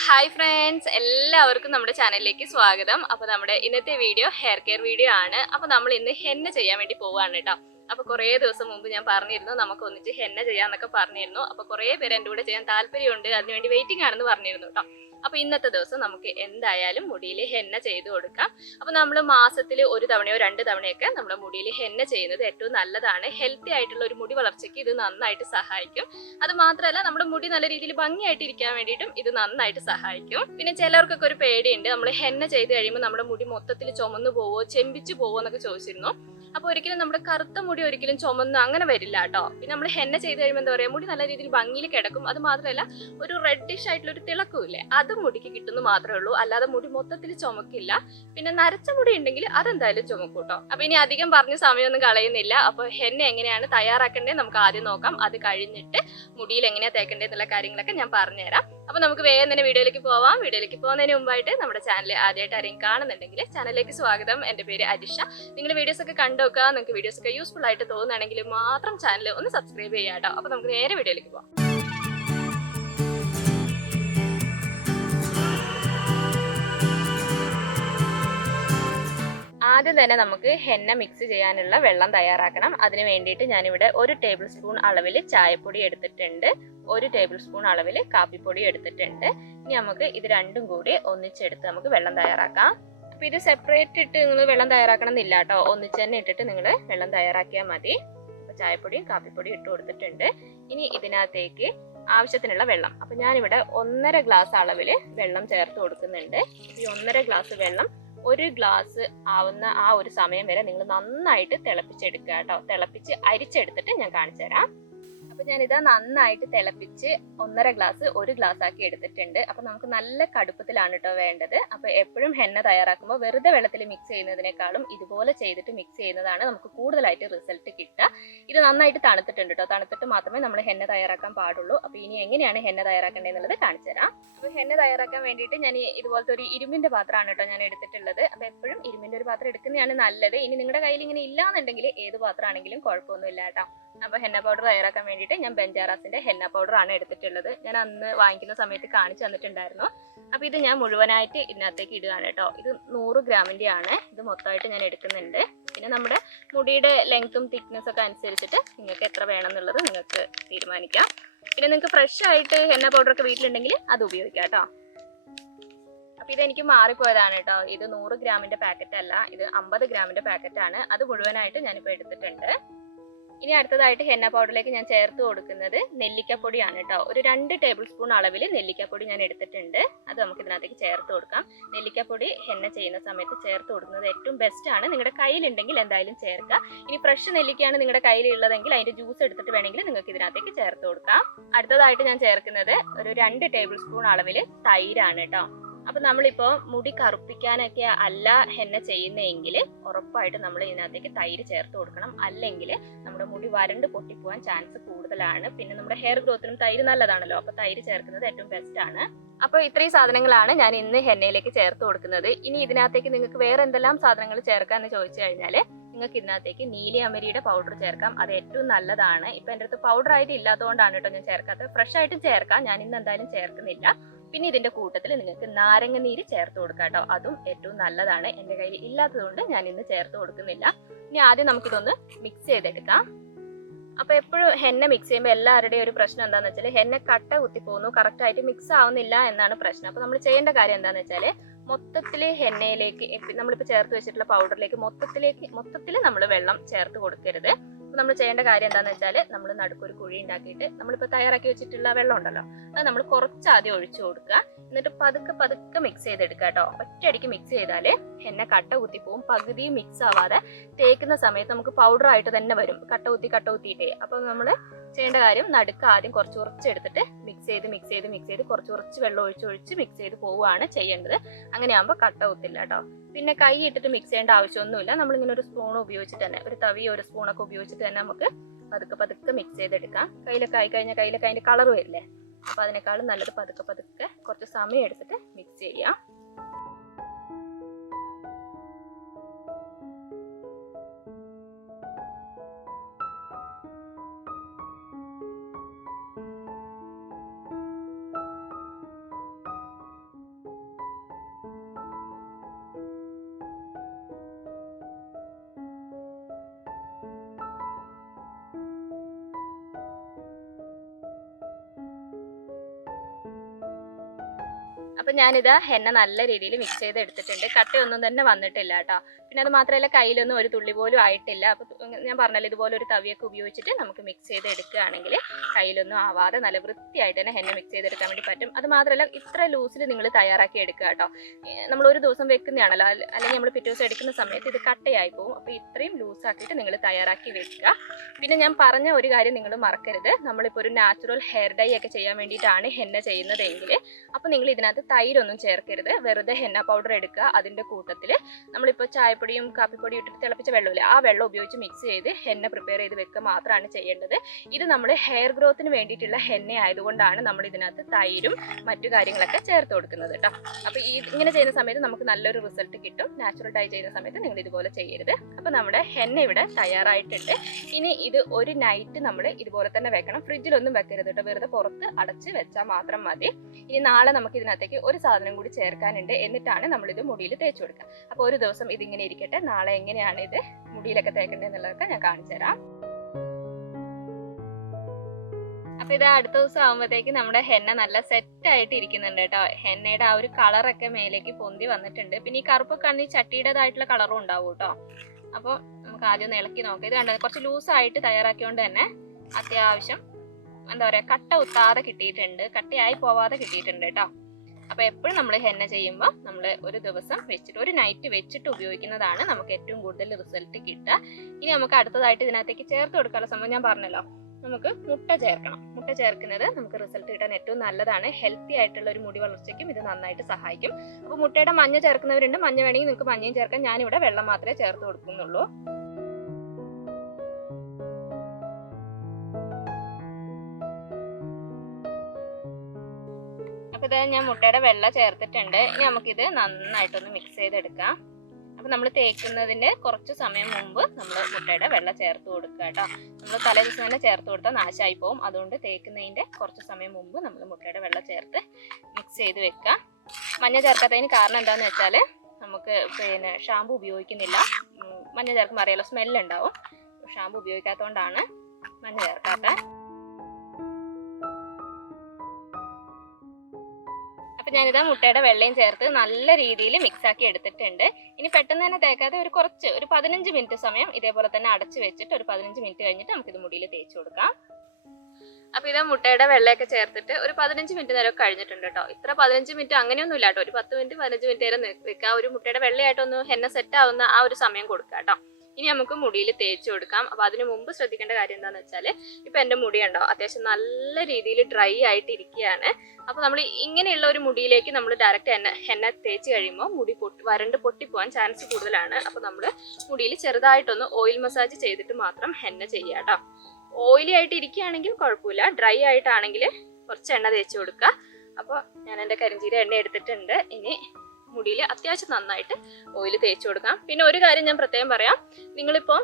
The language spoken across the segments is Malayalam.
ഹായ് ഫ്രണ്ട്സ്, എല്ലാവർക്കും നമ്മുടെ ചാനലിലേക്ക് സ്വാഗതം. അപ്പോൾ നമ്മുടെ ഇന്നത്തെ വീഡിയോ ഹെയർ കെയർ വീഡിയോ ആണ്. അപ്പോൾ നമ്മൾ ഇന്ന് ഹെന്ന ചെയ്യാൻ വേണ്ടി പോവാണ് കേട്ടോ. അപ്പോൾ കുറേ ദിവസം മുമ്പ് ഞാൻ പറഞ്ഞിരുന്നു നമുക്ക് ഒന്നിച്ച് ഹെന്ന ചെയ്യാന്നൊക്കെ പറഞ്ഞിരുന്നു. അപ്പോൾ കുറേ പേര് എൻ്റെ കൂടെ ചെയ്യാൻ താല്പര്യമുണ്ട്, അതിനുവേണ്ടി വെയിറ്റിംഗ് ആണെന്ന് പറഞ്ഞിരുന്നു കേട്ടോ. അപ്പോൾ ഇന്നത്തെ ദിവസം നമുക്ക് എന്തായാലും മുടിയിൽ ഹെന്ന ചെയ്ത് കൊടുക്കാം. അപ്പോൾ നമ്മൾ മാസത്തിൽ ഒരു തവണയോ രണ്ട് തവണയൊക്കെ നമ്മുടെ മുടിയിൽ ഹെന്ന ചെയ്യുന്നത് ഏറ്റവും നല്ലതാണ്. ഹെൽത്തി ആയിട്ടുള്ള ഒരു മുടി വളർച്ചയ്ക്ക് ഇത് നന്നായിട്ട് സഹായിക്കും. അത് മാത്രമല്ല നമ്മുടെ മുടി നല്ല രീതിയിൽ ഭംഗിയായിട്ട് ഇരിക്കാൻ വേണ്ടിയിട്ടും ഇത് നന്നായിട്ട് സഹായിക്കും. പിന്നെ ചിലർക്കൊക്കെ ഒരു പേടിയുണ്ട്, നമ്മൾ ഹെന്ന ചെയ്ത് കഴിയുമ്പോൾ നമ്മുടെ മുടി മൊത്തത്തിൽ ചുമന്നു പോവോ ചെമ്പിച്ചു പോവോ എന്നൊക്കെ ചോദിച്ചിരുന്നു. അപ്പോൾ ഒരിക്കലും നമ്മുടെ കറുത്ത മുടി ഒരിക്കലും ചുമന്ന് അങ്ങനെ വരില്ല കേട്ടോ. പിന്നെ നമ്മൾ ഹെന്ന ചെയ്ത് കഴിയുമ്പോൾ എന്താ പറയുക, മുടി നല്ല രീതിയിൽ ഭംഗിയിൽ കിടക്കും. അത് മാത്രമല്ല ഒരു റെഡിഷ് ആയിട്ടുള്ള ഒരു തിളക്കമില്ലേ, അത് മുടിക്ക് കിട്ടുന്നു മാത്രമേ ഉള്ളൂ. അല്ലാതെ മുടി മൊത്തത്തിൽ ചുമക്കില്ല. പിന്നെ നരച്ച മുടി ഉണ്ടെങ്കിൽ അതെന്തായാലും ചുമക്കും കേട്ടോ. അപ്പൊ ഇനി അധികം പറഞ്ഞ സമയമൊന്നും കളയുന്നില്ല. അപ്പൊ ഹെന്ന എങ്ങനെയാണ് തയ്യാറാക്കേണ്ടത് നമുക്ക് ആദ്യം നോക്കാം. അത് കഴിഞ്ഞിട്ട് മുടിയിൽ എങ്ങനെയാ തേക്കേണ്ടത് എന്നുള്ള കാര്യങ്ങളൊക്കെ ഞാൻ പറഞ്ഞുതരാം. അപ്പൊ നമുക്ക് വേഗം തന്നെ വീഡിയോയിലേക്ക് പോവാം. വീഡിയോയിലേക്ക് പോകുന്നതിന് മുമ്പായിട്ട് നമ്മുടെ ചാനൽ ആദ്യമായിട്ട് ആരെയും കാണുന്നുണ്ടെങ്കിൽ ചാനലിലേക്ക് സ്വാഗതം. എൻ്റെ പേര് അരിഷ. നിങ്ങൾ വീഡിയോസ് ഒക്കെ കണ്ടുവെക്കുക. നിങ്ങൾക്ക് വീഡിയോസ് ഒക്കെ യൂസ്ഫുൾ ആയിട്ട് തോന്നുകയാണെങ്കിൽ മാത്രം ചാനൽ ഒന്ന് സബ്സ്ക്രൈബ് ചെയ്യാം കേട്ടോ. അപ്പൊ നമുക്ക് നേരെ വീഡിയോയിലേക്ക് പോവാം. ആദ്യം തന്നെ നമുക്ക് ഹെന്ന മിക്സ് ചെയ്യാനുള്ള വെള്ളം തയ്യാറാക്കണം. അതിന് വേണ്ടിയിട്ട് ഞാനിവിടെ 1 ടേബിൾ സ്പൂൺ അളവിൽ ചായപ്പൊടി എടുത്തിട്ടുണ്ട്, 1 ടേബിൾ സ്പൂൺ അളവിൽ കാപ്പിപ്പൊടി എടുത്തിട്ടുണ്ട്. ഇനി നമുക്ക് ഇത് രണ്ടും കൂടി ഒന്നിച്ചെടുത്ത് നമുക്ക് വെള്ളം തയ്യാറാക്കാം. അപ്പോൾ ഇത് സെപ്പറേറ്റ് ഇട്ട് നിങ്ങൾ വെള്ളം തയ്യാറാക്കണം എന്നില്ല കേട്ടോ, ഒന്നിച്ച് തന്നെ ഇട്ടിട്ട് നിങ്ങൾ വെള്ളം തയ്യാറാക്കിയാൽ മതി. അപ്പോൾ ചായപ്പൊടിയും കാപ്പിപ്പൊടിയും ഇട്ട് കൊടുത്തിട്ടുണ്ട്. ഇനി ഇതിനകത്തേക്ക് ആവശ്യത്തിനുള്ള വെള്ളം, അപ്പോൾ ഞാനിവിടെ 1.5 ഗ്ലാസ് അളവിൽ വെള്ളം ചേർത്ത് കൊടുക്കുന്നുണ്ട്. ഈ 1.5 ഗ്ലാസ് വെള്ളം 1 ഗ്ലാസ് ആവുന്ന ആ ഒരു സമയം വരെ നിങ്ങൾ നന്നായിട്ട് തിളപ്പിച്ചെടുക്കുക കേട്ടോ. തിളപ്പിച്ച് അരിച്ചെടുത്തിട്ട് ഞാൻ കാണിച്ചു തരാം. അപ്പൊ ഞാനിതാ നന്നായിട്ട് തിളപ്പിച്ച് 1.5 ഗ്ലാസ് 1 ഗ്ലാസ് ആക്കി എടുത്തിട്ടുണ്ട്. അപ്പൊ നമുക്ക് നല്ല കടുപ്പത്തിലാണ് കേട്ടോ വേണ്ടത്. അപ്പൊ എപ്പോഴും ഹെന്ന തയ്യാറാക്കുമ്പോൾ വെറുതെ വെള്ളത്തിൽ മിക്സ് ചെയ്യുന്നതിനേക്കാളും ഇതുപോലെ ചെയ്തിട്ട് മിക്സ് ചെയ്യുന്നതാണ് നമുക്ക് കൂടുതലായിട്ട് റിസൾട്ട് കിട്ടുക. ഇത് നന്നായിട്ട് തണുത്തിട്ടുണ്ട് കേട്ടോ. തണുത്തിട്ട് മാത്രമേ നമ്മൾ ഹെന്ന തയ്യാറാക്കാൻ പാടുള്ളൂ. അപ്പൊ ഇനി എങ്ങനെയാണ് ഹെന്ന തയ്യാറാക്കേണ്ടതെന്നുള്ളത് കാണിച്ചു തരാം. അപ്പൊ ഹെന്ന തയ്യാറാക്കാൻ വേണ്ടിയിട്ട് ഞാൻ ഇതുപോലത്തെ ഒരു ഇരുമ്പിന്റെ പാത്രമാണ് കേട്ടോ ഞാൻ എടുത്തിട്ടുള്ളത്. അപ്പൊ എപ്പോഴും ഇരുമ്പിന്റെ ഒരു പാത്രം എടുക്കുന്നതാണ് നല്ലത്. ഇനി നിങ്ങളുടെ കയ്യിൽ ഇങ്ങനെ ഇല്ലാന്നുണ്ടെങ്കിൽ ഏത് പാത്രമാണെങ്കിലും കുഴപ്പമൊന്നുമില്ല കേട്ടോ. അപ്പൊ ഹെന്ന പൗഡർ തയ്യാറാക്കാൻ വേണ്ടിയിട്ട് ഞാൻ ബെഞ്ചാറാസിന്റെ ഹെന്ന പൗഡർ ആണ് എടുത്തിട്ടുള്ളത്. ഞാൻ അന്ന് വാങ്ങിക്കുന്ന സമയത്ത് കാണിച്ചു തന്നിട്ടുണ്ടായിരുന്നു. അപ്പൊ ഇത് ഞാൻ മുഴുവനായിട്ട് ഇതിനകത്തേക്ക് ഇടുകയാണ് കേട്ടോ. ഇത് 100 ഗ്രാമിന്റെ ആണ്. ഇത് മൊത്തമായിട്ട് ഞാൻ എടുക്കുന്നുണ്ട്. പിന്നെ നമ്മുടെ മുടിയുടെ ലെങ്ത്തും തിക്നെസ് ഒക്കെ അനുസരിച്ചിട്ട് നിങ്ങൾക്ക് എത്ര വേണം എന്നുള്ളത് നിങ്ങൾക്ക് തീരുമാനിക്കാം. പിന്നെ നിങ്ങൾക്ക് ഫ്രഷ് ആയിട്ട് ഹെന്ന പൗഡർ ഒക്കെ വീട്ടിലുണ്ടെങ്കിൽ അത് ഉപയോഗിക്കാം കേട്ടോ. അപ്പൊ ഇതെനിക്ക് മാറിപ്പോയതാണ് കേട്ടോ. ഇത് 100 ഗ്രാമിന്റെ പാക്കറ്റ് അല്ല, ഇത് 50 ഗ്രാമിന്റെ പാക്കറ്റ് ആണ്. അത് മുഴുവനായിട്ട് ഞാനിപ്പോൾ എടുത്തിട്ടുണ്ട്. ഇനി അടുത്തതായിട്ട് ഹെന്ന പൗഡറിലേക്ക് ഞാൻ ചേർത്ത് കൊടുക്കുന്നത് നെല്ലിക്കപ്പൊടിയാണ് കേട്ടോ. ഒരു 2 ടേബിൾ സ്പൂൺ അളവിൽ നെല്ലിക്കപ്പൊടി ഞാൻ എടുത്തിട്ടുണ്ട്. അത് നമുക്ക് ഇതിനകത്തേക്ക് ചേർത്ത് കൊടുക്കാം. നെല്ലിക്കപ്പൊടി ഹെന്ന ചെയ്യുന്ന സമയത്ത് ചേർത്ത് കൊടുക്കുന്നത് ഏറ്റവും ബെസ്റ്റ് ആണ്. നിങ്ങളുടെ കയ്യിലുണ്ടെങ്കിൽ എന്തായാലും ചേർക്കുക. ഇനി ഫ്രഷ് നെല്ലിക്കയാണ് നിങ്ങളുടെ കയ്യിലുള്ളതെങ്കിൽ അതിന്റെ ജ്യൂസ് എടുത്തിട്ട് വേണമെങ്കിൽ നിങ്ങൾക്ക് ഇതിനകത്തേക്ക് ചേർത്ത് കൊടുക്കാം. അടുത്തതായിട്ട് ഞാൻ ചേർക്കുന്നത് ഒരു 2 ടേബിൾ സ്പൂൺ അളവിൽ തൈരാണ് കേട്ടോ. അപ്പൊ നമ്മളിപ്പോ മുടി കറുപ്പിക്കാനൊക്കെ അല്ല ഹെന്ന ചെയ്യുന്നതെങ്കിൽ ഉറപ്പായിട്ട് നമ്മൾ ഇതിനകത്തേക്ക് തൈര് ചേർത്ത് കൊടുക്കണം. അല്ലെങ്കിൽ നമ്മുടെ മുടി വരണ്ട് പൊട്ടിപ്പോവാൻ ചാൻസ് കൂടുതലാണ്. പിന്നെ നമ്മുടെ ഹെയർ ഗ്രോത്തിനും തൈര് നല്ലതാണല്ലോ. അപ്പൊ തൈര് ചേർക്കുന്നത് ഏറ്റവും ബെസ്റ്റ് ആണ്. അപ്പൊ ഇത്രയും സാധനങ്ങളാണ് ഞാൻ ഇന്ന് ഹെന്നയിലേക്ക് ചേർത്ത് കൊടുക്കുന്നത്. ഇനി ഇതിനകത്തേക്ക് നിങ്ങൾക്ക് വേറെ എന്തെല്ലാം സാധനങ്ങൾ ചേർക്കാന്ന് ചോദിച്ചു കഴിഞ്ഞാൽ നിങ്ങൾക്ക് ഇതിനകത്തേക്ക് നീലിയമരിയുടെ പൗഡർ ചേർക്കാം. അത് ഏറ്റവും നല്ലതാണ്. ഇപ്പൊ എൻ്റെ അടുത്ത് പൗഡർ ആയിട്ട് ഇല്ലാത്തതുകൊണ്ടാണ് കേട്ടോ ഞാൻ ചേർക്കാത്തത്. ഫ്രഷ് ആയിട്ട് ചേർക്കാം, ഞാൻ ഇന്ന് എന്തായാലും ചേർക്കുന്നില്ല. പിന്നെ ഇതിന്റെ കൂട്ടത്തിൽ നിങ്ങൾക്ക് നാരങ്ങ നീര് ചേർത്ത് കൊടുക്കാം കേട്ടോ. അതും ഏറ്റവും നല്ലതാണ്. എൻ്റെ കയ്യിൽ ഇല്ലാത്തതുകൊണ്ട് ഞാൻ ഇന്ന് ചേർത്ത് കൊടുക്കുന്നില്ല. ഇനി ആദ്യം നമുക്കിതൊന്ന് മിക്സ് ചെയ്തെടുക്കാം. അപ്പൊ എപ്പോഴും ഹെന്ന മിക്സ് ചെയ്യുമ്പോൾ എല്ലാവരുടെയും ഒരു പ്രശ്നം എന്താന്ന് വെച്ചാൽ ഹെന്ന കട്ട കുത്തി പോകുന്നു, കറക്റ്റ് ആയിട്ട് മിക്സ് ആവുന്നില്ല എന്നാണ് പ്രശ്നം. അപ്പൊ നമ്മൾ ചെയ്യേണ്ട കാര്യം എന്താന്ന് വെച്ചാൽ മൊത്തത്തിൽ ഹെന്നയിലേക്ക് നമ്മളിപ്പോൾ ചേർത്ത് വെച്ചിട്ടുള്ള പൗഡറിലേക്ക് മൊത്തത്തിൽ നമ്മൾ വെള്ളം ചേർത്ത് കൊടുക്കരുത്. അപ്പൊ നമ്മൾ ചെയ്യേണ്ട കാര്യം എന്താണെന്ന് വെച്ചാൽ നമ്മൾ നടുക്കൊരു കുഴി ഉണ്ടാക്കിയിട്ട് നമ്മളിപ്പോൾ തയ്യാറാക്കി വെച്ചിട്ടുള്ള വെള്ളം ഉണ്ടല്ലോ, അത് നമ്മൾ കുറച്ച് ആദ്യം ഒഴിച്ചു കൊടുക്കുക. എന്നിട്ട് പതുക്കെ മിക്സ് ചെയ്തെടുക്കുക കേട്ടോ. ഒറ്റയടിക്ക് മിക്സ് ചെയ്താൽ ഹെന്ന കട്ട കുത്തിപ്പോവും. പകുതിയും മിക്സ് ആവാതെ തേക്കുന്ന സമയത്ത് നമുക്ക് പൗഡർ ആയിട്ട് തന്നെ വരും, കട്ട കുത്തിയിട്ടേ. അപ്പൊ നമ്മൾ ചെയ്യേണ്ട കാര്യം നടുക്ക് ആദ്യം കുറച്ച് എടുത്തിട്ട് മിക്സ് ചെയ്ത് കുറച്ച് വെള്ളം ഒഴിച്ച് മിക്സ് ചെയ്ത് പോവുകയാണ് ചെയ്യേണ്ടത്. അങ്ങനെയാകുമ്പോൾ കട്ട കുത്തില്ല കേട്ടോ. പിന്നെ കൈ ഇട്ടിട്ട് മിക്സ് ചെയ്യേണ്ട ആവശ്യമൊന്നുമില്ല. നമ്മളിങ്ങനെ ഒരു സ്പൂൺ ഉപയോഗിച്ചിട്ട് തന്നെ, ഒരു തവി ഒരു സ്പൂണൊക്കെ ഉപയോഗിച്ചിട്ട് തന്നെ നമുക്ക് പതുക്കെ മിക്സ് ചെയ്തെടുക്കാം. കയ്യിലൊക്കെ ആയി കഴിഞ്ഞാൽ കയ്യിലൊക്കെ അതിന്റെ കളർ വരില്ലേ, അപ്പൊ അതിനേക്കാളും നല്ലത് പതുക്കെ കുറച്ച് സമയം എടുത്തിട്ട് മിക്സ് ചെയ്യാം. അപ്പം ഞാനിതാ ഹെന്ന നല്ല രീതിയിൽ മിക്സ് ചെയ്ത് എടുത്തിട്ടുണ്ട്. കട്ടയൊന്നും തന്നെ വന്നിട്ടില്ല കേട്ടോ. പിന്നെ അത് മാത്രമല്ല കയ്യിലൊന്നും ഒരു തുള്ളി പോലും ആയിട്ടില്ല. അപ്പോൾ ഞാൻ പറഞ്ഞല്ലോ ഇതുപോലെ ഒരു തവിയൊക്കെ ഉപയോഗിച്ചിട്ട് നമുക്ക് മിക്സ് ചെയ്ത് എടുക്കുകയാണെങ്കിൽ കയ്യിലൊന്നും ആവാതെ നല്ല വൃത്തിയായിട്ട് തന്നെ ഹെന്ന മിക്സ് ചെയ്തെടുക്കാൻ വേണ്ടി പറ്റും. അത് മാത്രമല്ല ഇത്ര ലൂസിൽ നിങ്ങൾ തയ്യാറാക്കി എടുക്കുക കേട്ടോ. നമ്മൾ ഒരു ദിവസം വെക്കുന്നതാണല്ലോ, അല്ലെങ്കിൽ നമ്മൾ പിറ്റേ ദിവസം എടുക്കുന്ന സമയത്ത് ഇത് കട്ടയായി പോകും. അപ്പോൾ ഇത്രയും ലൂസാക്കിയിട്ട് നിങ്ങൾ തയ്യാറാക്കി വെക്കുക. പിന്നെ ഞാൻ പറഞ്ഞ ഒരു കാര്യം നിങ്ങൾ മറക്കരുത്, നമ്മളിപ്പോൾ ഒരു നാച്ചുറൽ ഹെയർ ഡൈ ഒക്കെ ചെയ്യാൻ വേണ്ടിയിട്ടാണ് ഹെന്ന ചെയ്യുന്നതെങ്കിൽ അപ്പോൾ നിങ്ങൾ ഇതിനകത്ത് തൈരൊന്നും ചേർക്കരുത്. വെറുതെ ഹെന്ന പൗഡർ എടുക്കുക. അതിൻ്റെ കൂട്ടത്തിൽ നമ്മളിപ്പോൾ ചായപ്പൊടിയും കാപ്പിപ്പൊടിയും ഇട്ടിട്ട് തിളപ്പിച്ച വെള്ളമില്ലേ, ആ വെള്ളം ഉപയോഗിച്ച് മിക്സ് ചെയ്ത് ഹെന്ന പ്രിപ്പയർ ചെയ്ത് വെക്കുക മാത്രമാണ് ചെയ്യേണ്ടത്. ഇത് നമ്മൾ ഹെയർ ഗ്രോത്തിന് വേണ്ടിയിട്ടുള്ള ഹെന്ന ആയതുകൊണ്ടാണ് നമ്മൾ ഇതിനകത്ത് തൈരും മറ്റു കാര്യങ്ങളൊക്കെ ചേർത്ത് കൊടുക്കുന്നത് കേട്ടോ. അപ്പോൾ ഇങ്ങനെ ചെയ്യുന്ന സമയത്ത് നമുക്ക് നല്ലൊരു റിസൾട്ട് കിട്ടും. നാച്ചുറൽ ഡൈ ചെയ്യുന്ന സമയത്ത് നിങ്ങൾ ഇതുപോലെ ചെയ്യരുത്. അപ്പോൾ നമ്മുടെ ഹെന്ന ഇവിടെ തയ്യാറായിട്ടുണ്ട്. ഇനി ഇത് ഒരു നൈറ്റ് നമ്മൾ ഇതുപോലെ തന്നെ വെക്കണം. ഫ്രിഡ്ജിലൊന്നും വെക്കരുത് കേട്ടോ, വെറുതെ പുറത്ത് അടച്ച് വെച്ചാൽ മാത്രം മതി. ഇനി നാളെ നമുക്ക് ഇതിനകത്തേക്ക് ഒരു സാധനം കൂടി ചേർക്കാനുണ്ട്, എന്നിട്ടാണ് നമ്മളിത് മുടിയിൽ തേച്ച് കൊടുക്കുക. അപ്പോൾ ഒരു ദിവസം ഇതിങ്ങനെ ഇരിക്കട്ടെ, നാളെ എങ്ങനെയാണ് ഇത് മുടിയിലൊക്കെ തേക്കേണ്ടത് എന്നുള്ളതൊക്കെ ഞാൻ കാണിച്ചു തരാം. അപ്പോൾ ഇത് അടുത്ത ദിവസം ആകുമ്പോഴത്തേക്ക് നമ്മുടെ ഹെന്ന നല്ല സെറ്റ് ആയിട്ട് ഇരിക്കുന്നുണ്ട് കേട്ടോ. ഹെന്നയുടെ ആ ഒരു കളറൊക്കെ മേലേക്ക് പൊന്തി വന്നിട്ടുണ്ട്. പിന്നെ ഈ കറുപ്പ് കണ്ണി ചട്ടിയുടേതായിട്ടുള്ള കളറും ഉണ്ടാവും കേട്ടോ. അപ്പോൾ നമുക്ക് ആദ്യം ഒന്ന് ഇളക്കി നോക്കാം. ഇത് കണ്ടത് കുറച്ച് ലൂസായിട്ട് തയ്യാറാക്കിയോണ്ട് തന്നെ അത്യാവശ്യം എന്താ പറയുക കട്ട കുത്താതെ കിട്ടിയിട്ടുണ്ട്, കട്ടയായി പോവാതെ കിട്ടിയിട്ടുണ്ട് കേട്ടോ. അപ്പോൾ എപ്പോഴും നമ്മൾ ഹെന്ന ചെയ്യുമ്പോൾ നമ്മൾ ഒരു ദിവസം വെച്ചിട്ട് ഒരു നൈറ്റ് വെച്ചിട്ട് ഉപയോഗിക്കുന്നതാണ് നമുക്ക് ഏറ്റവും കൂടുതൽ റിസൾട്ട് കിട്ടുക. ഇനി നമുക്ക് അടുത്തതായിട്ട് ഇതിനകത്തേക്ക് ചേർത്ത് കൊടുക്കാനുള്ള സംഭവം ഞാൻ പറഞ്ഞല്ലോ, നമുക്ക് മുട്ട ചേർക്കണം. മുട്ട ചേർക്കുന്നത് നമുക്ക് റിസൾട്ട് കിട്ടാൻ ഏറ്റവും നല്ലതാണ്. ഹെൽത്തി ആയിട്ടുള്ള ഒരു മുടി വളർച്ചയ്ക്കും ഇത് നന്നായിട്ട് സഹായിക്കും. അപ്പോൾ മുട്ടയുടെ മഞ്ഞ ചേർക്കുന്നവരുണ്ട്, മഞ്ഞ വേണമെങ്കിൽ നിങ്ങൾക്ക് മഞ്ഞയും ചേർക്കാം. ഞാനിവിടെ വെള്ളം മാത്രമേ ചേർത്ത് കൊടുക്കുന്നുള്ളൂ. അപ്പോൾ ഇത് ഞാൻ മുട്ടയുടെ വെള്ള ചേർത്തിട്ടുണ്ട്. ഇനി നമുക്കിത് നന്നായിട്ടൊന്ന് മിക്സ് ചെയ്തെടുക്കാം. അപ്പോൾ നമ്മൾ തേക്കുന്നതിൻ്റെ കുറച്ച് സമയം മുമ്പ് നമ്മൾ മുട്ടയുടെ വെള്ള ചേർത്ത് കൊടുക്കുക കേട്ടോ. നമ്മൾ തലേ ദിവസം തന്നെ ചേർത്ത് കൊടുത്താൽ നാശമായി പോകും. അതുകൊണ്ട് തേക്കുന്നതിൻ്റെ കുറച്ച് സമയം മുമ്പ് നമ്മൾ മുട്ടയുടെ വെള്ള ചേർത്ത് മിക്സ് ചെയ്ത് വെക്കുക. മഞ്ഞ ചേർക്കാത്തതിന് കാരണം എന്താണെന്ന് വെച്ചാൽ നമുക്ക് പിന്നെ ഷാമ്പു ഉപയോഗിക്കുന്നില്ല. മഞ്ഞ ചേർക്കുമ്പോൾ അറിയാലോ സ്മെല്ലുണ്ടാവും. ഷാമ്പു ഉപയോഗിക്കാത്തതുകൊണ്ടാണ് മഞ്ഞ ചേർക്കാത്തത്. അപ്പം ഞാനിതാ മുട്ടയുടെ വെള്ളയും ചേർത്ത് നല്ല രീതിയിൽ മിക്സ് ആക്കി എടുത്തിട്ടുണ്ട്. ഇനി പെട്ടെന്ന് തന്നെ തേക്കാതെ ഒരു 15 മിനിറ്റ് സമയം ഇതേപോലെ തന്നെ അടച്ചു വെച്ചിട്ട് ഒരു 15 മിനിറ്റ് കഴിഞ്ഞിട്ട് നമുക്കിത് മുടിയിൽ തേച്ച് കൊടുക്കാം. അപ്പോൾ ഇത് മുട്ടയുടെ വെള്ളയൊക്കെ ചേർത്തിട്ട് ഒരു 15 മിനിറ്റ് നേരം കഴിഞ്ഞിട്ടുണ്ട് കേട്ടോ. ഇത്ര 15 മിനിറ്റ് അങ്ങനെയൊന്നും ഇല്ല കേട്ടോ, ഒരു 10 മിനിറ്റ് 15 മിനിറ്റ് നേരം വെക്കുക. ഒരു മുട്ടയുടെ വെള്ളയായിട്ടൊന്ന് ഹെന്ന സെറ്റ് ആവുന്ന ആ ഒരു സമയം കൊടുക്കുക കേട്ടോ. ഇനി നമുക്ക് മുടിയിൽ തേച്ച് കൊടുക്കാം. അപ്പോൾ അതിന് മുമ്പ് ശ്രദ്ധിക്കേണ്ട കാര്യം എന്താണെന്ന് വെച്ചാൽ ഇപ്പം എൻ്റെ മുടി ഉണ്ടോ അത്യാവശ്യം നല്ല രീതിയിൽ ഡ്രൈ ആയിട്ട് ഇരിക്കുകയാണ്. അപ്പോൾ നമ്മൾ ഇങ്ങനെയുള്ള ഒരു മുടിയിലേക്ക് നമ്മൾ ഡയറക്റ്റ് ഹെന്ന തേച്ച് കഴിയുമ്പോൾ മുടി വരണ്ട് പൊട്ടിപ്പോകാൻ ചാൻസ് കൂടുതലാണ്. അപ്പോൾ നമ്മൾ മുടിയിൽ ചെറുതായിട്ടൊന്ന് ഓയിൽ മസാജ് ചെയ്തിട്ട് മാത്രം ഹെന്ന ചെയ്യുക കേട്ടോ. ഓയിലി ആയിട്ട് ഇരിക്കുകയാണെങ്കിൽ കുഴപ്പമില്ല, ഡ്രൈ ആയിട്ടാണെങ്കിൽ കുറച്ച് എണ്ണ തേച്ച് കൊടുക്കുക. അപ്പോൾ ഞാൻ എൻ്റെ കരിഞ്ചീര എണ്ണ എടുത്തിട്ടുണ്ട്. ഇനി മുടിയിൽ അത്യാവശ്യം നന്നായിട്ട് ഓയിൽ തേച്ച് കൊടുക്കാം. പിന്നെ ഒരു കാര്യം ഞാൻ പ്രത്യേകം പറയാം, നിങ്ങളിപ്പോൾ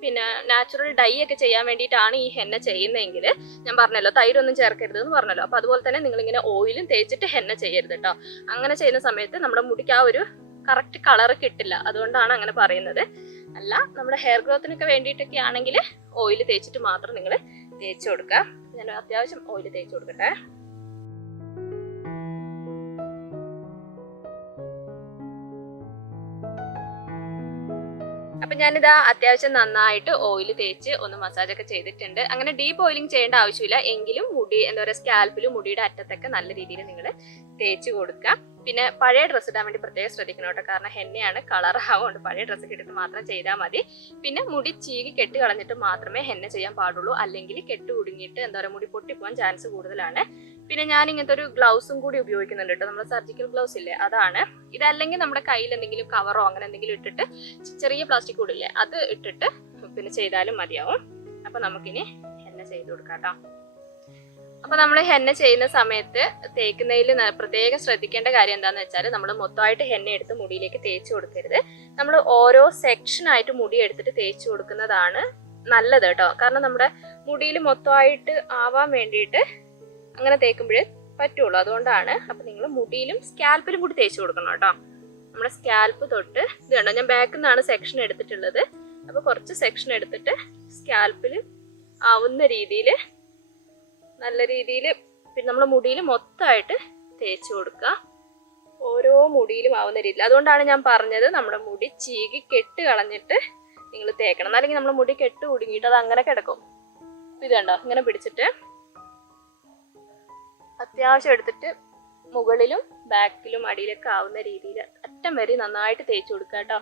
പിന്നെ നാച്ചുറൽ ഡൈ ഒക്കെ ചെയ്യാൻ വേണ്ടിയിട്ടാണ് ഈ ഹെന്ന ചെയ്യുന്നതെങ്കിൽ ഞാൻ പറഞ്ഞല്ലോ തൈരൊന്നും ചേർക്കരുത് എന്ന് പറഞ്ഞല്ലോ. അപ്പോൾ അതുപോലെ തന്നെ നിങ്ങളിങ്ങനെ ഓയിലും തേച്ചിട്ട് ഹെന്ന ചെയ്യരുത് കേട്ടോ. അങ്ങനെ ചെയ്യുന്ന സമയത്ത് നമ്മുടെ മുടിക്ക് ആ ഒരു കറക്റ്റ് കളർ കിട്ടില്ല. അതുകൊണ്ടാണ് അങ്ങനെ പറയുന്നത്. അല്ല നമ്മുടെ ഹെയർ ഗ്രോത്തിനൊക്കെ വേണ്ടിയിട്ടൊക്കെ ആണെങ്കിൽ ഓയിൽ തേച്ചിട്ട് മാത്രം നിങ്ങൾ തേച്ച് കൊടുക്കുക. ഞാൻ അത്യാവശ്യം ഓയിൽ തേച്ച് കൊടുക്കട്ടെ. അപ്പം ഞാനിതാ അത്യാവശ്യം നന്നായിട്ട് ഓയിൽ തേച്ച് ഒന്ന് മസാജൊക്കെ ചെയ്തിട്ടുണ്ട്. അങ്ങനെ ഡീപ്പ് ഓയിലിംഗ് ചെയ്യേണ്ട ആവശ്യമില്ല, എങ്കിലും മുടി എന്താ പറയുക സ്കാൽപ്പിലും മുടിയുടെ അറ്റത്തൊക്കെ നല്ല രീതിയിൽ നിങ്ങൾ തേച്ച് കൊടുക്കുക. പിന്നെ പഴയ ഡ്രസ്സ് ഇടാൻ വേണ്ടി പ്രത്യേകം ശ്രദ്ധിക്കണം കേട്ടോ, കാരണം ഹെന്നയാണ് കളർ ആവുകൊണ്ട് പഴയ ഡ്രസ്സ് ഇട്ടിട്ട് മാത്രം ചെയ്താൽ മതി. പിന്നെ മുടി ചീകി കെട്ട് കളഞ്ഞിട്ട് മാത്രമേ ഹെന്ന ചെയ്യാൻ പാടുള്ളൂ, അല്ലെങ്കിൽ കെട്ട് കുടുങ്ങിയിട്ട് എന്താ പറയുക മുടി പൊട്ടിപ്പോകാൻ ചാൻസ് കൂടുതലാണ്. പിന്നെ ഞാൻ ഇങ്ങനത്തെ ഒരു ഗ്ലൗസും കൂടി ഉപയോഗിക്കുന്നുണ്ട് കേട്ടോ, നമ്മുടെ സർജിക്കൽ ഗ്ലൗസ് ഇല്ലേ അതാണ്. ഇതല്ലെങ്കിൽ നമ്മുടെ കയ്യിൽ എന്തെങ്കിലും കവറോ അങ്ങനെ എന്തെങ്കിലും ഇട്ടിട്ട് ചെറിയ പ്ലാസ്റ്റിക് കൂടില്ലേ അത് ഇട്ടിട്ട് പിന്നെ ചെയ്താലും മതിയാവും. അപ്പം നമുക്കിനി ഹെന്ന ചെയ്ത് കൊടുക്കാം കേട്ടോ. അപ്പോൾ നമ്മൾ ഹെന്ന ചെയ്യുന്ന സമയത്ത് തേക്കുന്നതിൽ പ്രത്യേകം ശ്രദ്ധിക്കേണ്ട കാര്യം എന്താണെന്ന് വെച്ചാൽ നമ്മൾ മൊത്തമായിട്ട് ഹെന്ന എടുത്ത് മുടിയിലേക്ക് തേച്ച് കൊടുക്കരുത്. നമ്മൾ ഓരോ സെക്ഷനായിട്ട് മുടി എടുത്തിട്ട് തേച്ച് കൊടുക്കുന്നതാണ് നല്ലത് കേട്ടോ. കാരണം നമ്മുടെ മുടിയിൽ മൊത്തമായിട്ട് ആവാൻ വേണ്ടിയിട്ട് അങ്ങനെ തേക്കുമ്പോഴേ പറ്റുള്ളൂ, അതുകൊണ്ടാണ്. അപ്പം നിങ്ങൾ മുടിയിലും സ്കാൽപ്പിലും കൂടി തേച്ച് കൊടുക്കണം കേട്ടോ. നമ്മുടെ സ്കാൽപ്പ് തൊട്ട് ഇത് കണ്ടോ, ഞാൻ ബാക്കിൽ നിന്നാണ് സെക്ഷൻ എടുത്തിട്ടുള്ളത്. അപ്പോൾ കുറച്ച് സെക്ഷൻ എടുത്തിട്ട് സ്കാൽപ്പിൽ ആവുന്ന രീതിയിൽ നല്ല രീതിയിൽ പിന്നെ നമ്മൾ മുടിയിൽ മൊത്തമായിട്ട് തേച്ച് കൊടുക്കുക. ഓരോ മുടിയിലും ആവുന്ന രീതിയിൽ. അതുകൊണ്ടാണ് ഞാൻ പറഞ്ഞത് നമ്മുടെ മുടി ചീകി കെട്ട് കളഞ്ഞിട്ട് നിങ്ങൾ തേക്കണം, അല്ലെങ്കിൽ നമ്മുടെ മുടി കെട്ട് കുടുങ്ങിയിട്ട് അത് അങ്ങനെ കിടക്കും. ഇത് കണ്ടോ, ഇങ്ങനെ പിടിച്ചിട്ട് അത്യാവശ്യം എടുത്തിട്ട് മുകളിലും ബാക്കിലും അടിയിലൊക്കെ ആവുന്ന രീതിയിൽ അറ്റം വരെ നന്നായിട്ട് തേച്ച് കൊടുക്കുക കേട്ടോ.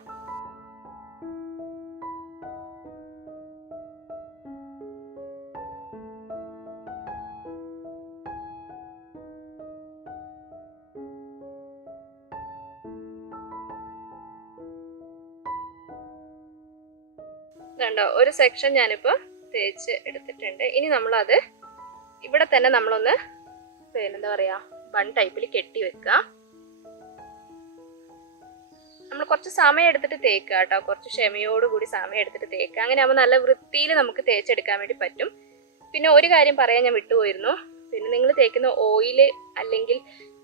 കണ്ടോ, ഒരു സെക്ഷൻ ഞാനിപ്പോൾ തേച്ച് എടുത്തിട്ടുണ്ട്. ഇനി നമ്മളത് ഇവിടെ തന്നെ നമ്മളൊന്ന് എന്താ പറയാ ബൺ ടൈപ്പിൽ കെട്ടി വെക്കുക. നമ്മൾ കുറച്ച് സമയം എടുത്തിട്ട് തേക്കുക കേട്ടോ, കുറച്ച് ക്ഷമയോടുകൂടി സമയം എടുത്തിട്ട് തേക്കുക. അങ്ങനെ ആകുമ്പോൾ നല്ല വൃത്തിയിൽ നമുക്ക് തേച്ചെടുക്കാൻ വേണ്ടി പറ്റും. പിന്നെ ഒരു കാര്യം പറയാൻ ഞാൻ വിട്ടുപോയിരുന്നു. പിന്നെ നിങ്ങൾ തേക്കുന്ന ഓയില് അല്ലെങ്കിൽ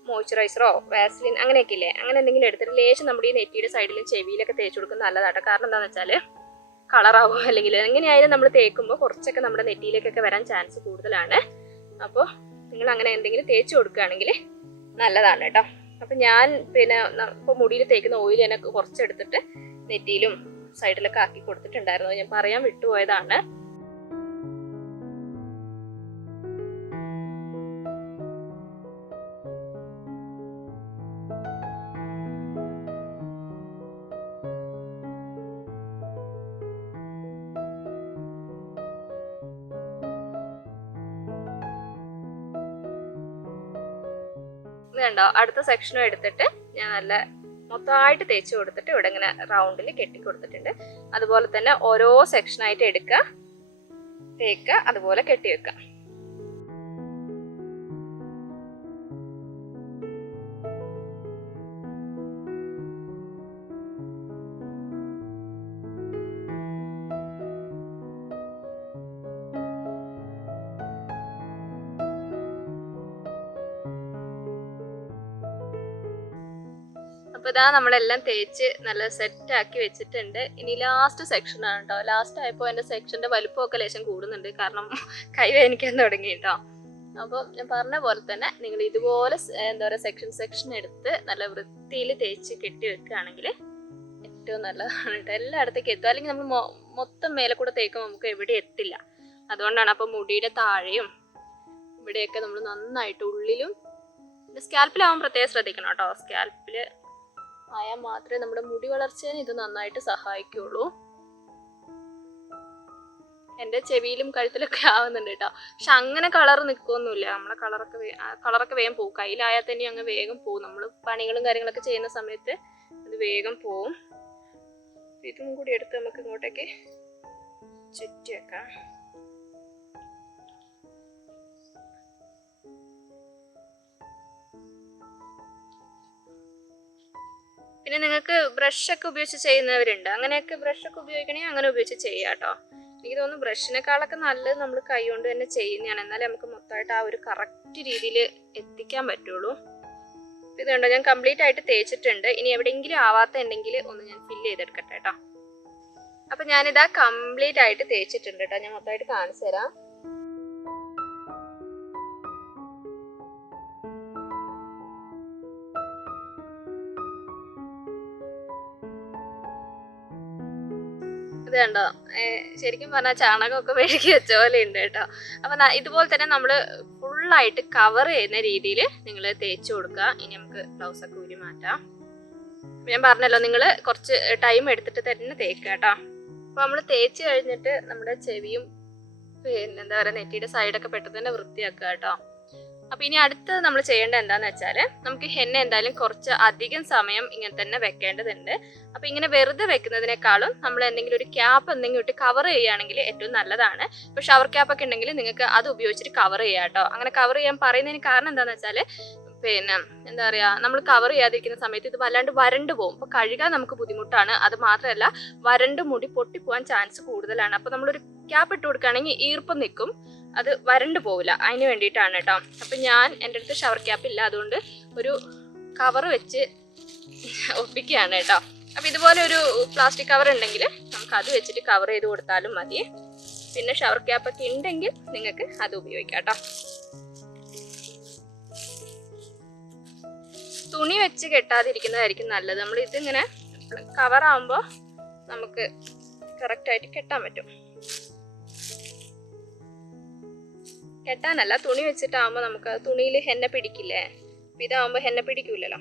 മോയ്സ്ചറൈസറോ വാസ്ലിൻ അങ്ങനെയൊക്കെ ഇല്ലേ, അങ്ങനെ എന്തെങ്കിലും എടുത്തിട്ട് ലേശം നമ്മുടെ ഈ നെറ്റിയുടെ സൈഡിലും ചെവിയിലൊക്കെ തേച്ച് കൊടുക്കുന്നത് നല്ലതാട്ടോ. കാരണം എന്താണെന്ന് വെച്ചാൽ കളറാവും, അല്ലെങ്കിൽ എങ്ങനെയായാലും നമ്മൾ തേക്കുമ്പോൾ കുറച്ചൊക്കെ നമ്മുടെ നെറ്റിയിലേക്കൊക്കെ വരാൻ ചാൻസ് കൂടുതലാണ്. അപ്പോൾ നിങ്ങൾ അങ്ങനെ എന്തെങ്കിലും തേച്ച് കൊടുക്കുകയാണെങ്കിൽ നല്ലതാണ് കേട്ടോ. അപ്പം ഞാൻ പിന്നെ ഇപ്പോൾ മുടിയിൽ തേക്കുന്ന ഓയിൽ തന്നെ കുറച്ചെടുത്തിട്ട് നെറ്റിയിലും സൈഡിലൊക്കെ ആക്കി കൊടുത്തിട്ടുണ്ടായിരുന്നു. ഞാൻ പറയാൻ വിട്ടുപോയതാണ്. കണ്ടോ, അടുത്ത സെക്ഷനും എടുത്തിട്ട് ഞാൻ നല്ല മൊത്തമായിട്ട് തേച്ച് കൊടുത്തിട്ട് ഇവിടെ ഇങ്ങനെ റൗണ്ടിൽ കെട്ടി കൊടുത്തിട്ടുണ്ട്. അതുപോലെ തന്നെ ഓരോ സെക്ഷനായിട്ട് എടുക്കുക, തേക്കുക, അതുപോലെ കെട്ടി വെക്കുക. അപ്പോൾ ഇതാ നമ്മളെല്ലാം തേച്ച് നല്ല സെറ്റ് ആക്കി വെച്ചിട്ടുണ്ട്. ഇനി ലാസ്റ്റ് സെക്ഷൻ ആണ് കേട്ടോ. ലാസ്റ്റ് ആയപ്പോൾ എൻ്റെ സെക്ഷൻ്റെ വലുപ്പമൊക്കെ ലേശം കൂടുന്നുണ്ട്, കാരണം കൈ വേദനിക്കാൻ തുടങ്ങി കേട്ടോ. അപ്പോൾ ഞാൻ പറഞ്ഞ പോലെ തന്നെ നിങ്ങൾ ഇതുപോലെ എന്താ പറയുക സെക്ഷൻ എടുത്ത് നല്ല വൃത്തിയിൽ തേച്ച് കെട്ടി വെക്കുകയാണെങ്കിൽ ഏറ്റവും നല്ലതാണ് കേട്ടോ. എല്ലായിടത്തേക്കും എത്തും. അല്ലെങ്കിൽ നമ്മൾ മൊത്തം മേലെ കൂടെ തേക്കുമ്പോൾ നമുക്ക് എവിടെ എത്തില്ല. അതുകൊണ്ടാണ്. അപ്പോൾ മുടിയുടെ താഴെയും ഇവിടെയൊക്കെ നമ്മൾ നന്നായിട്ട് ഉള്ളിലും സ്കാൽപ്പിലാവാൻ പ്രത്യേകം ശ്രദ്ധിക്കണം കേട്ടോ. സ്കാൽപ്പിൽ ആയാൽ മാത്രമേ നമ്മുടെ മുടി വളർച്ചേനെ ഇത് നന്നായിട്ട് സഹായിക്കുള്ളൂ. എൻ്റെ ചെവിയിലും കഴുത്തിലൊക്കെ ആവുന്നുണ്ട് കേട്ടോ. പക്ഷെ അങ്ങനെ കളർ നിൽക്കൊന്നുമില്ല. നമ്മളെ കളറൊക്കെ വേഗം പോകും. കയ്യിലായാൽ തന്നെ അങ്ങ് വേഗം പോകും. നമ്മൾ പണികളും കാര്യങ്ങളൊക്കെ ചെയ്യുന്ന സമയത്ത് അത് വേഗം പോവും. ഇതും കൂടി എടുത്ത് നമുക്ക് ഇങ്ങോട്ടേക്ക് ചുറ്റി വെക്കാം. പിന്നെ നിങ്ങൾക്ക് ബ്രഷൊക്കെ ഉപയോഗിച്ച് ചെയ്യുന്നവരുണ്ട്. അങ്ങനെയൊക്കെ ബ്രഷൊക്കെ ഉപയോഗിക്കണമെങ്കിൽ അങ്ങനെ ഉപയോഗിച്ച് ചെയ്യാം കേട്ടോ. എനിക്ക് തോന്നുന്നു ബ്രഷിനേക്കാളൊക്കെ നല്ലത് നമ്മൾ കൈ കൊണ്ട് തന്നെ ചെയ്യുന്നതാണ്. എന്നാലേ നമുക്ക് മൊത്തമായിട്ട് ആ ഒരു കറക്റ്റ് രീതിയിൽ എത്തിക്കാൻ പറ്റുള്ളൂ. ഇത് കണ്ടോ, ഞാൻ കംപ്ലീറ്റ് ആയിട്ട് തേച്ചിട്ടുണ്ട്. ഇനി എവിടെയെങ്കിലും ആവാത്ത ഉണ്ടെങ്കിൽ ഒന്ന് ഞാൻ ഫില്ല് ചെയ്തെടുക്കട്ടെ കേട്ടോ. അപ്പം ഞാനിതാ കംപ്ലീറ്റ് ആയിട്ട് തേച്ചിട്ടുണ്ട് കേട്ടോ. ഞാൻ മൊത്തമായിട്ട് കാണിച്ചു തരാം. ഇത് കണ്ടോ, ശരിക്കും പറഞ്ഞാൽ ചാണകമൊക്കെ മെഴുകി വെച്ച പോലെ ഉണ്ട് കേട്ടോ. അപ്പം ഇതുപോലെ തന്നെ നമ്മൾ ഫുള്ളായിട്ട് കവർ ചെയ്യുന്ന രീതിയിൽ നിങ്ങൾ തേച്ച് കൊടുക്കുക. ഇനി നമുക്ക് ബ്ലൗസൊക്കെ ഊരി മാറ്റാം. ഞാൻ പറഞ്ഞല്ലോ, നിങ്ങൾ കുറച്ച് ടൈം എടുത്തിട്ട് തന്നെ തേക്കുക കേട്ടോ. അപ്പോൾ നമ്മൾ തേച്ച് കഴിഞ്ഞിട്ട് നമ്മുടെ ചെവിയും പിന്നെ എന്താ പറയുക നെറ്റിയുടെ സൈഡൊക്കെ പെട്ടെന്ന് തന്നെ വൃത്തിയാക്കുക കേട്ടോ. അപ്പോൾ ഇനി അടുത്തത് നമ്മൾ ചെയ്യേണ്ടത് എന്താണെന്ന് വെച്ചാൽ, നമുക്ക് ഹെന്ന എന്തായാലും കുറച്ച് അധികം സമയം ഇങ്ങനെ തന്നെ വെക്കേണ്ടതുണ്ട്. അപ്പോൾ ഇങ്ങനെ വെറുതെ വെക്കുന്നതിനേക്കാളും നമ്മൾ എന്തെങ്കിലും ഒരു ക്യാപ്പ് എന്തെങ്കിലും ഇട്ട് കവർ ചെയ്യുകയാണെങ്കിൽ ഏറ്റവും നല്ലതാണ്. ഇപ്പോൾ ഷവർ ക്യാപ്പൊക്കെ ഉണ്ടെങ്കിൽ നിങ്ങൾക്ക് അത് ഉപയോഗിച്ചിട്ട് കവർ ചെയ്യാം കേട്ടോ. അങ്ങനെ കവർ ചെയ്യാൻ പറയുന്നതിന് കാരണം എന്താണെന്ന് വെച്ചാൽ, പിന്നെ എന്താ പറയുക, നമ്മൾ കവർ ചെയ്യാതിരിക്കുന്ന സമയത്ത് ഇത് വല്ലാണ്ട് വരണ്ടു പോകും. അപ്പോൾ കഴുകാൻ നമുക്ക് ബുദ്ധിമുട്ടാണ്. അത് മാത്രമല്ല വരണ്ട് മുടി പൊട്ടിപ്പോവാൻ ചാൻസ് കൂടുതലാണ്. അപ്പോൾ നമ്മളൊരു ക്യാപ്പ് ഇട്ട് കൊടുക്കുകയാണെങ്കിൽ ഈർപ്പം നിൽക്കും, അത് വരണ്ടു പോവില്ല. അതിന് വേണ്ടിയിട്ടാണ് കേട്ടോ. അപ്പം ഞാൻ എൻ്റെ അടുത്ത് ഷവർ ക്യാപ്പ് ഇല്ല, അതുകൊണ്ട് ഒരു കവർ വെച്ച് ഒപ്പിക്കുകയാണ് കേട്ടോ. അപ്പം ഇതുപോലെ ഒരു പ്ലാസ്റ്റിക് കവർ ഉണ്ടെങ്കിൽ നമുക്ക് അത് വെച്ചിട്ട് കവർ ചെയ്ത് കൊടുത്താലും മതി. പിന്നെ ഷവർ ക്യാപ്പൊക്കെ ഉണ്ടെങ്കിൽ നിങ്ങൾക്ക് അത് ഉപയോഗിക്കാം കേട്ടോ. തുണി വെച്ച് കെട്ടാതിരിക്കുന്നതായിരിക്കും നല്ലത്. നമ്മൾ ഇതിങ്ങനെ കവറാകുമ്പോൾ നമുക്ക് കറക്റ്റായിട്ട് കെട്ടാൻ പറ്റും. കെട്ടാനല്ല, തുണി വെച്ചിട്ടാകുമ്പോൾ നമുക്ക് തുണിയിൽ ഹെന്ന പിടിക്കില്ലേ, അപ്പം ഇതാകുമ്പോൾ ഹെന്ന പിടിക്കൂലല്ലോ.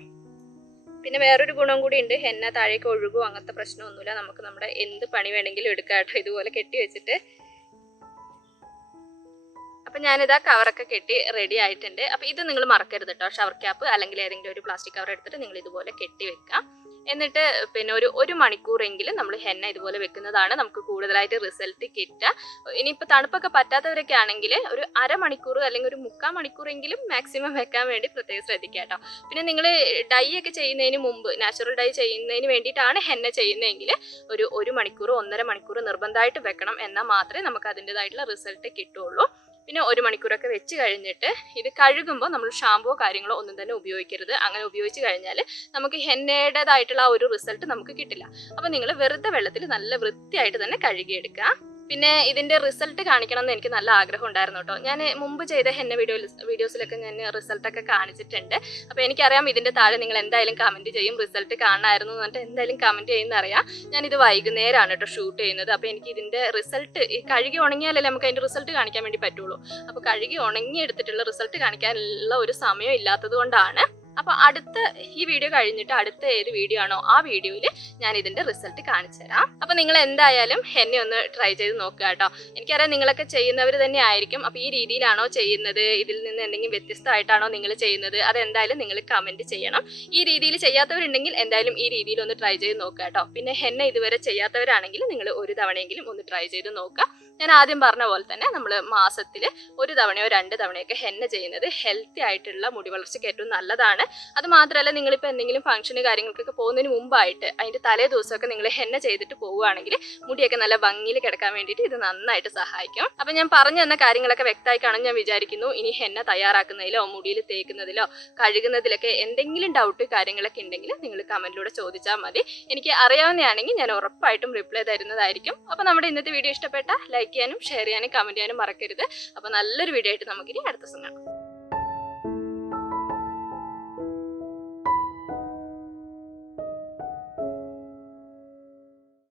പിന്നെ വേറൊരു ഗുണം കൂടി ഉണ്ട്, ഹെന്ന താഴേക്ക് ഒഴുകും അങ്ങനത്തെ പ്രശ്നമൊന്നുമില്ല. നമുക്ക് നമ്മുടെ എന്ത് പണി വേണമെങ്കിലും എടുക്കാം കേട്ടോ ഇതുപോലെ കെട്ടി വെച്ചിട്ട്. അപ്പം ഞാനിതാ കവറൊക്കെ കെട്ടി റെഡി ആയിട്ടുണ്ട്. അപ്പം ഇത് നിങ്ങൾ മറക്കരുത് കേട്ടോ, ഷവർ ക്യാപ്പ് അല്ലെങ്കിൽ ഏതെങ്കിലും ഒരു പ്ലാസ്റ്റിക് കവർ എടുത്തിട്ട് നിങ്ങൾ ഇതുപോലെ കെട്ടി വെക്കാം. എന്നിട്ട് പിന്നെ ഒരു മണിക്കൂറെങ്കിലും നമ്മൾ ഹെന്ന ഇതുപോലെ വെക്കുന്നതാണ് നമുക്ക് കൂടുതലായിട്ട് റിസൾട്ട് കിട്ടുക. ഇനിയിപ്പോൾ തണുപ്പൊക്കെ പറ്റാത്തവരൊക്കെ ആണെങ്കിൽ ഒരു അരമണിക്കൂർ അല്ലെങ്കിൽ ഒരു 3/4 മണിക്കൂറെങ്കിലും മാക്സിമം വെക്കാൻ വേണ്ടി പ്രത്യേകം ശ്രദ്ധിക്കുക കേട്ടോ. പിന്നെ നിങ്ങൾ ഡൈ ഒക്കെ ചെയ്യുന്നതിന് മുമ്പ്, നാച്ചുറൽ ഡൈ ചെയ്യുന്നതിന് വേണ്ടിയിട്ടാണ് ഹെന്ന ചെയ്യുന്നതെങ്കിൽ ഒരു മണിക്കൂർ 1.5 മണിക്കൂർ നിർബന്ധമായിട്ട് വെക്കണം. എന്നാൽ മാത്രമേ നമുക്ക് അതിൻ്റെതായിട്ടുള്ള റിസൾട്ട് കിട്ടുള്ളൂ. പിന്നെ 1 മണിക്കൂറൊക്കെ വെച്ച് കഴിഞ്ഞിട്ട് ഇത് കഴുകുമ്പോൾ നമ്മൾ ഷാമ്പോ കാര്യങ്ങളോ ഒന്നും തന്നെ ഉപയോഗിക്കരുത്. അങ്ങനെ ഉപയോഗിച്ച് കഴിഞ്ഞാൽ നമുക്ക് ഹെന്നയുടേതായിട്ടുള്ള ആ ഒരു റിസൾട്ട് നമുക്ക് കിട്ടില്ല. അപ്പോൾ നിങ്ങൾ വെറുതെ വെള്ളത്തിൽ നല്ല വൃത്തിയായിട്ട് തന്നെ കഴുകിയെടുക്കുക. പിന്നെ ഇതിൻ്റെ റിസൾട്ട് കാണിക്കണം എന്ന് എനിക്ക് നല്ല ആഗ്രഹം ഉണ്ടായിരുന്നു കേട്ടോ. ഞാൻ മുമ്പ് ചെയ്ത ഹെന്ന വീഡിയോസിലൊക്കെ ഞാൻ റിസൾട്ടൊക്കെ കാണിച്ചിട്ടുണ്ട്. അപ്പോൾ എനിക്കറിയാം ഇതിൻ്റെ താഴെ നിങ്ങൾ എന്തായാലും കമൻറ്റ് ചെയ്യും, റിസൾട്ട് കാണാമായിരുന്നു എന്ന് പറഞ്ഞിട്ട് എന്തായാലും കമൻറ്റ് ചെയ്യുന്നറിയാം. ഞാനിത് വൈകുന്നേരമാണ് കേട്ടോ ഷൂട്ട് ചെയ്യുന്നത്. അപ്പോൾ എനിക്ക് ഇതിൻ്റെ റിസൾട്ട് കഴുകി ഉണങ്ങിയാലല്ലേ നമുക്ക് അതിൻ്റെ റിസൾട്ട് കാണിക്കാൻ വേണ്ടി പറ്റുള്ളൂ. അപ്പോൾ കഴുകി ഉണങ്ങിയെടുത്തിട്ടുള്ള റിസൾട്ട് കാണിക്കാനുള്ള ഒരു സമയം ഇല്ലാത്തത് കൊണ്ടാണ്. അപ്പോൾ അടുത്ത ഈ വീഡിയോ കഴിഞ്ഞിട്ട് അടുത്ത ഏത് വീഡിയോ ആണോ ആ വീഡിയോയിൽ ഞാൻ ഇതിൻ്റെ റിസൾട്ട് കാണിച്ചു തരാം. അപ്പോൾ നിങ്ങൾ എന്തായാലും എന്നെ ഒന്ന് ട്രൈ ചെയ്ത് നോക്കുക കേട്ടോ. എനിക്കറിയാം നിങ്ങളൊക്കെ ചെയ്യുന്നവർ തന്നെ ആയിരിക്കും. അപ്പോൾ ഈ രീതിയിലാണോ ചെയ്യുന്നത്, ഇതിൽ നിന്ന് എന്തെങ്കിലും വ്യത്യസ്തമായിട്ടാണോ നിങ്ങൾ ചെയ്യുന്നത്, അതെന്തായാലും നിങ്ങൾ കമൻറ്റ് ചെയ്യണം. ഈ രീതിയിൽ ചെയ്യാത്തവരുണ്ടെങ്കിൽ എന്തായാലും ഈ രീതിയിൽ ഒന്ന് ട്രൈ ചെയ്ത് നോക്കുക കേട്ടോ. പിന്നെ എന്നെ ഇതുവരെ ചെയ്യാത്തവരാണെങ്കിൽ നിങ്ങൾ ഒരു തവണയെങ്കിലും ഒന്ന് ട്രൈ ചെയ്ത് നോക്കുക. ഞാൻ ആദ്യം പറഞ്ഞ പോലെ തന്നെ നമ്മൾ മാസത്തിൽ 1 തവണയോ 2 തവണയൊക്കെ ഹെന്ന ചെയ്യുന്നത് ഹെൽത്തി ആയിട്ടുള്ള മുടി വളർച്ചയ്ക്ക് ഏറ്റവും നല്ലതാണ്. അത് മാത്രമല്ല, നിങ്ങളിപ്പോൾ എന്തെങ്കിലും ഫംഗ്ഷന് കാര്യങ്ങൾക്കൊക്കെ പോകുന്നതിന് മുമ്പായിട്ട് അതിൻ്റെ തലേ ദിവസമൊക്കെ നിങ്ങൾ ഹെന്ന ചെയ്തിട്ട് പോവുകയാണെങ്കിൽ മുടിയൊക്കെ നല്ല ഭംഗിയിൽ കിടക്കാൻ വേണ്ടിയിട്ട് ഇത് നന്നായിട്ട് സഹായിക്കും. അപ്പം ഞാൻ പറഞ്ഞു തന്ന കാര്യങ്ങളൊക്കെ വ്യക്തമായി കാണും ഞാൻ വിചാരിക്കുന്നു. ഇനി ഹെന്ന തയ്യാറാക്കുന്നതിലോ മുടിയിൽ തേക്കുന്നതിലോ കഴുകുന്നതിലൊക്കെ എന്തെങ്കിലും ഡൗട്ട് കാര്യങ്ങളൊക്കെ ഉണ്ടെങ്കിൽ നിങ്ങൾ കമൻറ്റിലൂടെ ചോദിച്ചാൽ മതി. എനിക്ക് അറിയാവുന്നതാണെങ്കിൽ ഞാൻ ഉറപ്പായിട്ടും റിപ്ലൈ തരുന്നതായിരിക്കും. അപ്പോൾ നമ്മുടെ ഇന്നത്തെ വീഡിയോ ഇഷ്ടപ്പെട്ട ലൈക്ക് ചെയ്യാനും ഷെയർ ചെയ്യാനും കമൻറ്റ് ചെയ്യാനും മറക്കരുത്. അപ്പോൾ നല്ലൊരു വീഡിയോ ആയിട്ട് നമുക്കിനി അടുത്ത ദിവസം കാണാം.